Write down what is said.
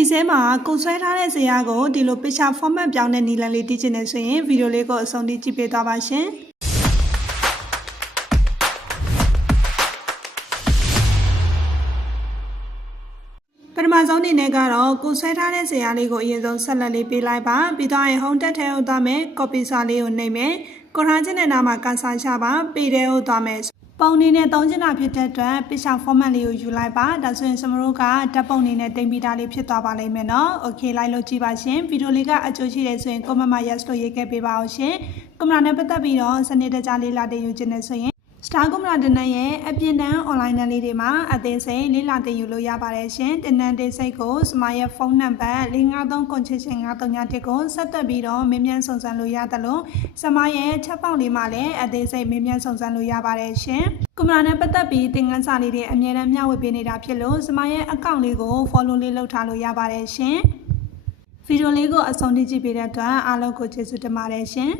အိမ်ထဲမှာကိုဆွဲထားတဲ့ဇာတ်ကိုဒီလို picture format ပြောင်းတဲ့နည်းလမ်းလေးသိချင်နေဆိုရင်ဗီဒီယိုလေးကိုအဆုံးထိကြည့်ပေးသွားပါရှင်ပထမဆုံးအနေနဲ့ကတော့ကိုဆွဲထားတဲ့ဇာတ်လေးကိုအရင်ဆုံးဆက်လက်လေးပေးလိုက်ပါပြီးတော့ home tab ထဲကိုသွားမယ် copy စာလေးကိုနှိပ်မယ်ကိုထားခြင်းတဲ့နားမှာကန်ဆာချပါပေးတဲ့ကိုသွားမယ်ပုံနေနဲ့သုံးချင်တာဖြစ်တဲ့အတွက် picture format လေးကိုယူလိုက်ပါဒါဆိုရင်စမတို့ကဓာတ်ပုံနေနဲ့တင်ပြီးသားလေးဖြစ်သွားပါလိမ့်မယ်နော် okay လိုက်လို့ကြည့်ပါရှင်ဗီဒီယိုလေးကအကျိုးရှိတယ်ဆိုရင် comment မှာ yes လို့ရေးခဲ့ပေးပါအောင်ရှင်ကင်မရာနဲ့ပတ်သက်ပြီးတော့စနစ်တကျလေးလာတင်ယူခြင်းနဲ့ဆိုရင်Star ကင်မရာတင်နန်းရဲ့အပြင်တန်း online တန်းလေးတွေမှာအသေးစိတ်လေးလာတင်ယူလို့ရပါတယ်ရှင်တင်နန်းတင်စိတ်ကိုစမရဲ့ဖုန်းနံပါတ်5399393ကိုဆက်သွယ်ပြီးတော့မေးမြန်းစုံစမ်းလို့ရတယ်လို့စမရဲ့ချက်ပေါက်လေးမှာလည်းအသေးစိတ်မေးမြန်းစုံစမ်းလို့ရပါတယ်ရှင်ကင်မရာနဲ့ပတ်သက်ပြီးသင်ခန်းစာလေးတွေအမြဲတမ်းမျှဝေပေးနေတာဖြစ်လို့စမရဲ့ account လေးကို follow လေးလုပ်ထားလို့ရပါတယ်ရှင်ဗီဒီယိုလေးကိုအဆုံးထိကြည့်ပေးတဲ့အတွက်အားလုံးကိုကျေးဇူးတင်ပါတယ်ရှင်